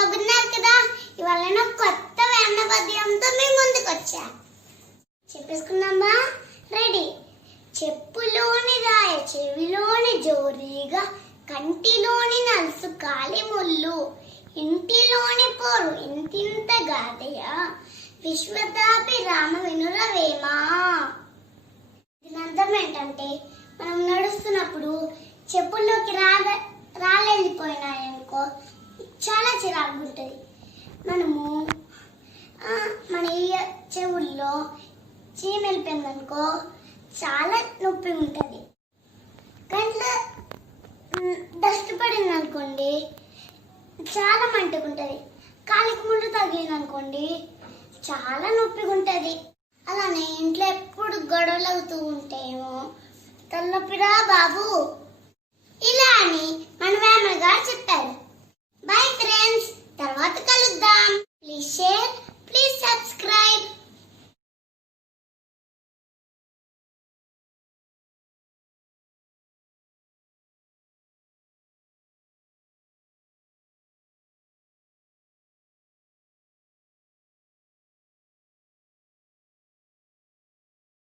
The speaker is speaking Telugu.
కదా? ఇవాళ నేను కొత్త వేమ పద్యంతో మీ ముందుకు వచ్చా. చెప్పేసుకున్నామా రెడీ. చెప్పులోని రాయ చెవిలోని జోరీగా కంటిలోని నలుసు కాలి ముళ్ళు ఇంటిలోని పోరు ఇంతింత గాదయ విశ్వతాపి రామ వినురవేమా దీని ఏంటంటే మనం నడుస్తున్నప్పుడు చెప్పుల్లోకి రాలే రాలెళ్ళిపోయినాయనుకో చిరాకు ఉంటుంది మనము మన ఈ చెవుల్లో చీమ వెళ్ళిపోయిందనుకో చాలా నొప్పి ఉంటుంది. కంట్లో డస్ట్ పడింది అనుకోండి చాలా మంటకుంటుంది కాలికి ముళ్ళు తగిలింది అనుకోండి చాలా నొప్పిగా ఉంటుంది. అలానే ఇంట్లో ఎప్పుడు గొడవలు అవుతూ ఉంటేమో తలనొప్పిరా బాబు?